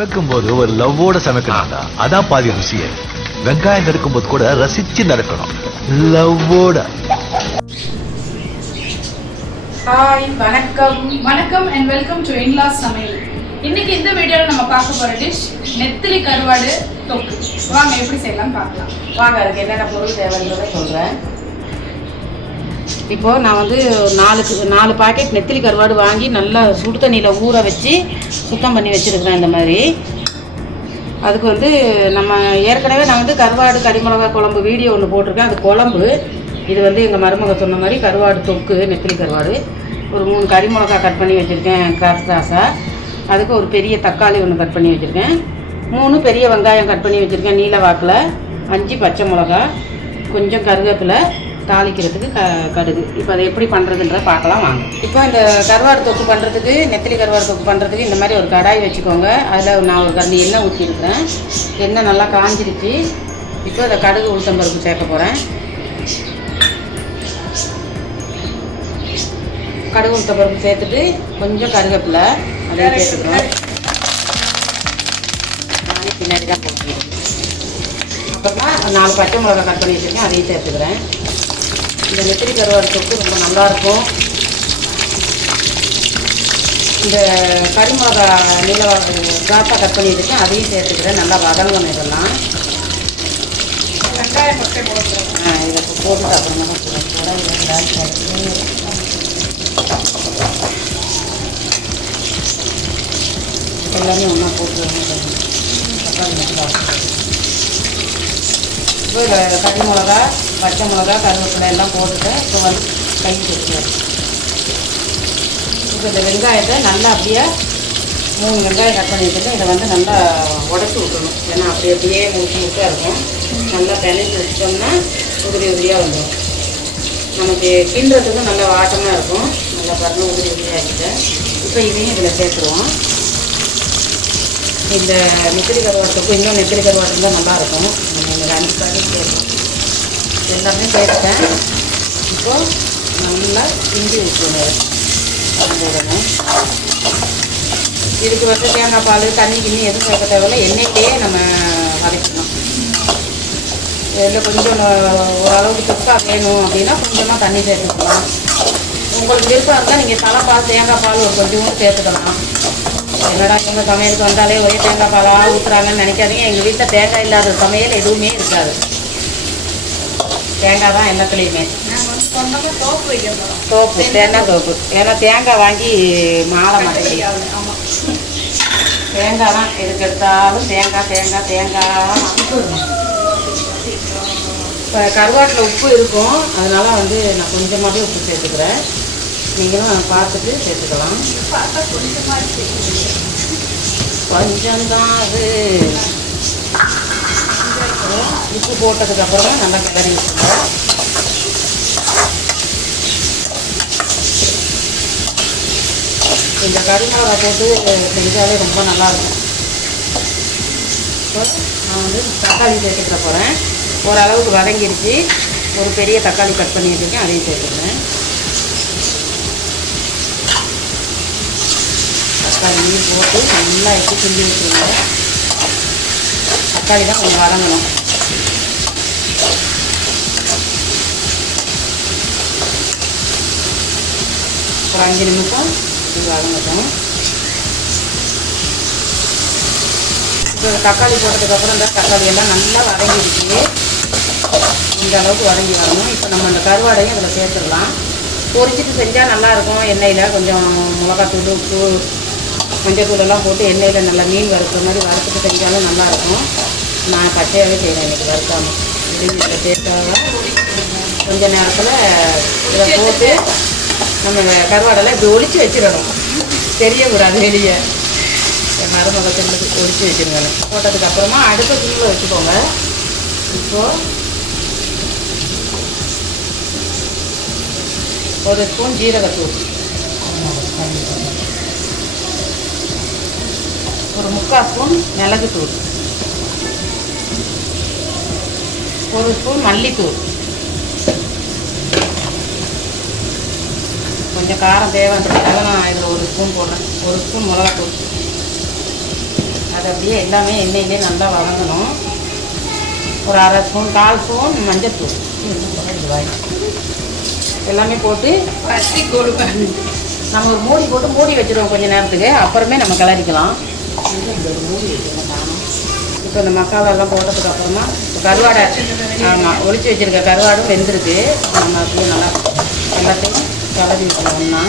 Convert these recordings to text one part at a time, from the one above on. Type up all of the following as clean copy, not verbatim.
சமைக்கும் போது ஒரு லவ்வோட சமைக்கணும்டா, அதான் பாதி ருசியே. வெங்காயம் நறுக்கும் போது கூட ரசிச்சு நறுக்கணும், லவ்வோட. ஹாய், வணக்கம் வணக்கம் அண்ட் வெல்கம் டு இன்லாஸ் சமையல். இன்னைக்கு இந்த வீடியோவில் நம்ம பார்க்க போகிற டிஷ் நெத்திலி கருவாடு தொக்கு. வாங்க எப்படி செய்யலாம் பார்க்கலாம். வாங்க, அதுக்கு என்னென்ன பொருள் தேவைன்றதை சொல்கிறேன். இப்போது நான் வந்து நாலு பாக்கெட் நெத்திலி கருவாடு வாங்கி நல்லா சுடு தண்ணியில் ஊற வச்சு சுத்தம் பண்ணி வச்சுருக்கிறேன். இந்த மாதிரி அதுக்கு வந்து நம்ம ஏற்கனவே நான் வந்து கருவாடு கறிமிளகா குழம்பு வீடியோ ஒன்று போட்டிருக்கேன். அது குழம்பு. இது வந்து எங்கள் மருமக சொன்ன மாதிரி கருவாடு தொக்கு, நெத்திலி கருவாடு. ஒரு 3 கறிமிளகா கட் பண்ணி வச்சுருக்கேன் கிராஸாக. அதுக்கு ஒரு பெரிய தக்காளி ஒன்று கட் பண்ணி வச்சுருக்கேன். 3 பெரிய வெங்காயம் கட் பண்ணி வச்சுருக்கேன் நீல வாக்கில். 5 பச்சை மிளகா, கொஞ்சம் கருவேப்பிலை, தாளிக்கிறதுக்கு கடுகு. இப்போ அதை எப்படி பண்ணுறதுன்றதை பார்க்கலாம் வாங்க. இப்போ இந்த கருவாடு தொக்கு பண்ணுறதுக்கு, நெத்திலி கருவாடு தொக்கு பண்ணுறதுக்கு இந்த மாதிரி ஒரு கடாய் வச்சுக்கோங்க. அதில் நான் ஒரு கரண்டி எண்ணெய் ஊற்றிருக்கிறேன். எண்ணெய் நல்லா காஞ்சிருச்சு. இப்போ அதை கடுகு உளுத்தம்பருப்பு சேர்க்க போகிறேன். கடுகு உளுத்தம்பருப்பு சேர்த்துட்டு கொஞ்சம் கருவேப்பிலை அதையும் சேர்த்துக்கிறோம். நானே பின்னாடி தான் போட்டுக்கிறேன். அப்புறமா 4 பச்சை மிளகா கட் பண்ணி வச்சுருக்கேன், அதையும் சேர்த்துக்கிறேன். இந்த நெத்திலி கருவாடு தொக்கு ரொம்ப நல்லாயிருக்கும். இந்த கறிமிளகா நீல கிராஸாக கட் பண்ணி வச்சுருக்கேன், அதையும் சேர்த்துக்கிறேன். நல்லா வதங்கணும் இதெல்லாம். வெங்காயம் பச்சை போடுறேன். இதை போட்டுட்டு அப்புறமா எல்லாமே ஒன்றா போட்டு தக்காளி மட்டும். இப்போ கறி மிளகா, பச்சை மிளகா, கருவேப்பிலை எல்லாம் போட்டுட்டு இப்போ வந்து கை வச்சுருவேன். இப்போ இந்த வெங்காயத்தை நல்லா அப்படியே 3 வெங்காயம் கட் பண்ணி வச்சுட்டு இதை வந்து நல்லா உடச்சி விட்டுணும். ஏன்னா அப்படியே முழுக்க இருக்கும். நல்லா பிணைஞ்சி வச்சிட்டோம்னா உதிரியாக வந்துடும். நமக்கு கிண்டுறதுக்கும் நல்லா வாட்டமாக இருக்கும். நல்லா பாருங்கள், உதிரியாகிட்டு. இப்போ இதையும் இதில் சேர்த்துருவோம். இந்த நெத்திலி கருவாட்டுக்கும் இன்னும் நெத்திலி கருவாட்டு இருந்தால் நல்லாயிருக்கும். நம்ம இந்த 5 பாக்கெட் சேர்ப்போம். எல்லாமே சேர்த்துட்டேன். இப்போது நல்லா கிண்டி விட்டுருவேன். இதுக்கு வந்து தேங்காய் பால், தண்ணி கிண்ணி எதுவும் சேர்க்க தேவையில்லை. எண்ணெயிலேயே நம்ம வதக்கணும். இதில் கொஞ்சம் ஓரளவுக்கு தொக்கா வேணும் அப்படின்னா கொஞ்சமாக தண்ணி சேர்த்துக்கலாம். உங்களுக்கு விருப்பம் இருந்தால் நீங்கள் தலைப்பால், தேங்காய் பால் ஒரு கொஞ்சம் சேர்த்துக்கலாம். என்னடா எங்கள் சமையலுக்கு வந்தாலே ஒரே தேங்காய் பாலாக ஊற்றுறாங்கன்னு நினைக்காதீங்க. எங்கள் வீட்டில் தேங்காய் இல்லாத சமையல் எதுவுமே இருக்காது. தேங்காய் தான் எல்லாத்துலேயுமே. தோப்பு, தேங்காய் தோப்பு. ஏன்னா தேங்காய் வாங்கி மாற மாட்டேங்குது. தேங்காய் தான் எதுக்கு எடுத்தாலும் தேங்காய். இப்போ கருவாட்டில் உப்பு இருக்கும், அதனால் வந்து நான் கொஞ்சமாகவே உப்பு சேர்த்துக்கிறேன். நீங்களும் பார்த்துட்டு சேர்த்துக்கலாம். கொஞ்சம் தான் அது உப்பு போட்டதுக்கப்புறம் நல்லா கிளறி வச்சுருக்கோம். இந்த கறிமிளகா போட்டு செஞ்சாலே ரொம்ப நல்லாயிருக்கும். இப்போ நான் வந்து தக்காளி சேர்த்துக்கிற போகிறேன். ஓரளவுக்கு வதங்கிடுச்சு. ஒரு பெரிய தக்காளி கட் பண்ணி வச்சுருக்கேன், அதையும் சேர்த்துக்கிறேன். தக்காளி நீர் போட்டு நல்லா எடுத்து கிண்டி வச்சுருங்க. தக்காளி தான் கொஞ்சம் வதங்கணும். ஒரு 5 நிமிஷம் இது வதங்கட்டும். இப்போ தக்காளி போட்டதுக்கப்புறம் இந்த தக்காளி எல்லாம் நல்லா வதங்கிடுச்சு. இந்த அளவுக்கு வதங்கி வரணும். இப்போ நம்ம அந்த கருவாடையும் அதில் சேர்த்துடலாம். பொரிச்சிட்டு செஞ்சால் நல்லாயிருக்கும். எண்ணெயில் கொஞ்சம் மிளகாத்தூள், உப்பு, மஞ்சத்தூளெல்லாம் போட்டு எண்ணெயில் நல்லா மீன் வறுக்கிற மாதிரி வறுத்துட்டு செஞ்சாலும் நல்லாயிருக்கும். நான் பச்சையாகவே செய்கிறேன் இன்றைக்கி, வறுக்காமல். இதில் சேர்த்தாங்க கொஞ்சம் நேரத்தில் இதை போட்டு நம்ம கருவாடெல்லாம் இப்படி ஒளிச்சு வச்சிடணும். தெரியக்கூடாது வெளியே. என் மருமகத்துக்கு ஒளிச்சு வச்சுருங்க. போட்டதுக்கப்புறமா அடுத்த தூளில் வச்சுக்கோங்க. இப்போது 1 ஸ்பூன் ஜீரகத்தூள், ஒரு 3/4 ஸ்பூன் மிளகுத்தூள், 1 ஸ்பூன் மல்லித்தூள், கொஞ்சம் காரம் தேவைன்றதுக்காக நான் இதில் 1 ஸ்பூன் போடுறேன். 1 ஸ்பூன் மிளகாத்தூள், அது அப்படியே எல்லாமே எண்ணெயிலே நல்லா வதங்கணும். ஒரு 1/2 ஸ்பூன் 1/4 ஸ்பூன் மஞ்சத்தூள் எல்லாமே போட்டு பத்தி கொடுப்பேன். நம்ம ஒரு மூடி போட்டு மூடி வச்சுருவோம் கொஞ்சம் நேரத்துக்கு. அப்புறமே நம்ம கிளறிக்கலாம். மூடி வச்சுருவோம் நானும். இப்போ இந்த மசாலாலாம் போட்டதுக்கு அப்புறமா கருவாடை, ஆமாம், ஒளிச்சு வச்சுருக்க கருவாடும் வெந்திருக்கு. நம்ம அப்படியே நல்லா எல்லாத்தையும் கிளறி வச்சுருவோம்னா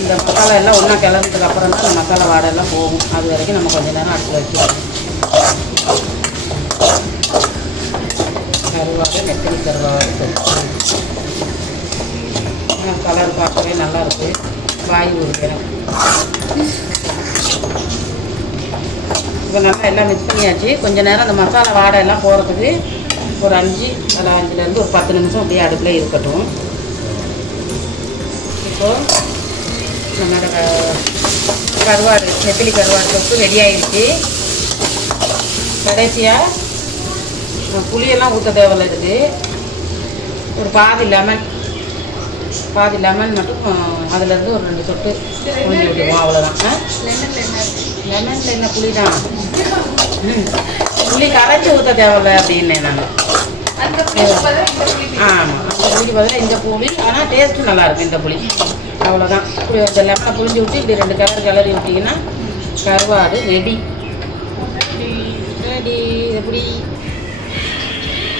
இந்த மசாலா எல்லாம் ஒன்றா கிளறதுக்கு அப்புறம் தான் அந்த மசாலா வாடெல்லாம் போகும். அது வரைக்கும் நம்ம கொஞ்சம் நேரம் அடுப்பில் வச்சுருவோம். கருவாடு, நெத்திலி கருவாடு கலர் பார்க்கவே நல்லாயிருக்கு. வாய் ஊறுகிறேன். இப்போ நல்லா எல்லாம் மிக்ஸ் பண்ணியாச்சு. கொஞ்சம் நேரம் அந்த மசாலா வாடை எல்லாம் போகிறதுக்கு ஒரு 5-5லேருந்து ஒரு 10 நிமிஷம் அப்படியே அடுப்பில் இருக்கட்டும். இப்போது நம்மளோட கருவாடு, நெத்திலி கருவாடு தொக்கு ரெடி ஆகிடுச்சு. கடைசியாக புளியெல்லாம் ஊற்ற தேவையில்லை. இதுக்கு ஒரு பாதி லெமன் மட்டும் அதுலேருந்து ஒரு 2 சொட்டு புளிஞ்சு விட்டுருவோம். அவ்வளோதான். லெமனில் என்ன புளி தான், புளி கரைச்சி ஊற்ற தேவையில்லை அப்படின்னு நாங்கள். ஆமாம், அந்த புளிக்கு பதிலாக இந்த புளி. ஆனால் டேஸ்ட்டும் நல்லாயிருக்கும் இந்த புளி. அவ்வளோதான். இந்த லெமனை புளிஞ்சு விட்டு இப்படி 2 கிளறி விட்டிங்கன்னா கருவாடு ரெடி. எப்படி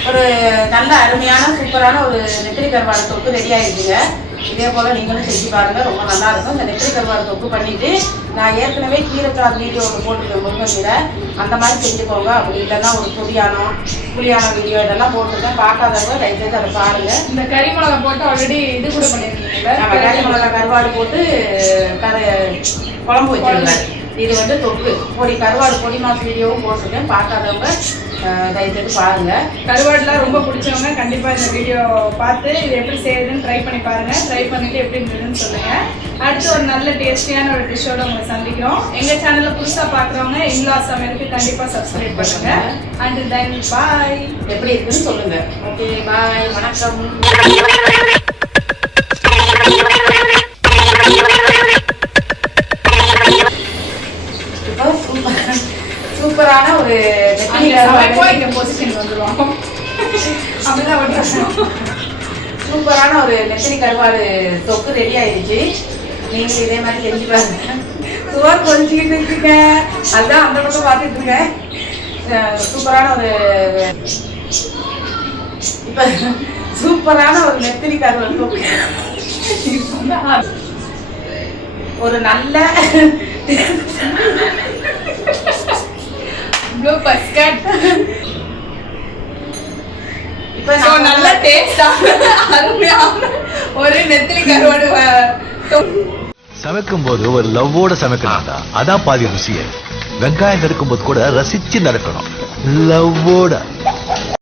ஒரு நல்ல அருமையான சூப்பரான ஒரு நெத்திலி கருவாடு தொக்கு ரெடி ஆகிடுச்சுங்க. இதே போல் நீங்களும் செஞ்சு பாருங்கள். ரொம்ப நல்லாயிருக்கும். இந்த நெத்திலி கருவாடு தொக்கு பண்ணிவிட்டு நான் ஏற்கனவே கீரைக்காய் வீடியோ ஒன்று போட்டிருக்கேன், முருங்கைக்கீரை. அந்த மாதிரி செஞ்சுக்கோங்க. அப்படி இல்லைன்னா ஒரு புளியானம் வீடியோ இதெல்லாம் போட்டிருக்கேன். பார்க்காதவங்க தயவுசெய்து அதை பாருங்கள். இந்த கறி மிளகா போட்டு ஆல்ரெடி இது கூட பண்ணியிருக்கீங்க. நம்ம கறி மிளகா கருவாடு போட்டு குழம்பு வச்சுருந்தேன். இது வந்து தொக்கு கருவாடு பொடி மாசு வீடியோவும் போட்டிருக்கேன். பார்க்காதவங்க தயவுசெய்து பாருங்கள். கருவாடுலாம் ரொம்ப பிடிச்சவங்க கண்டிப்பாக இந்த வீடியோ பார்த்து இது எப்படி செய்யுதுன்னு ட்ரை பண்ணி பாருங்கள். ட்ரை பண்ணிவிட்டு எப்படி இருந்ததுன்னு சொல்லுங்கள். அடுத்து ஒரு நல்ல டேஸ்டியான ஒரு டிஷ்ஷோட உங்களை சந்திக்கிறோம். எங்கள் சேனலில் புதுசாக பார்க்குறவங்க இன்லாஸ் சமையலுக்கு கண்டிப்பாக சப்ஸ்கிரைப் பண்ணுங்கள். அண்ட் தென் பாய். எப்படி இருக்குன்னு சொல்லுங்கள். ஓகே, பாய், வணக்கம். சூப்பரான ஒரு சூப்பரான ஒரு நெத்திலி கருவாடு தொக்கு ரெடி ஆயிடுச்சு. நீங்களும் இதே மாதிரி செஞ்சு பாருங்க. சுவர் பொறிச்சிக்கிட்டு இருக்கீங்க, அதுதான் அந்த பக்கம் பார்த்துட்டு இருக்கேன். சூப்பரான ஒரு இப்போ சூப்பரான ஒரு நெத்திலி கருவாடு தொக்கு, ஒரு நல்ல இப்ப நல்ல ஒரு நெத்திலி கருவாடு சமைக்கும் போது ஒரு லவ்வோட சமைக்கணும்டா. அதான் பாதி ருசியே. வெங்காயம் நறுக்கும் போது கூட ரசிச்சு நறுக்கணும், லவ்வோட.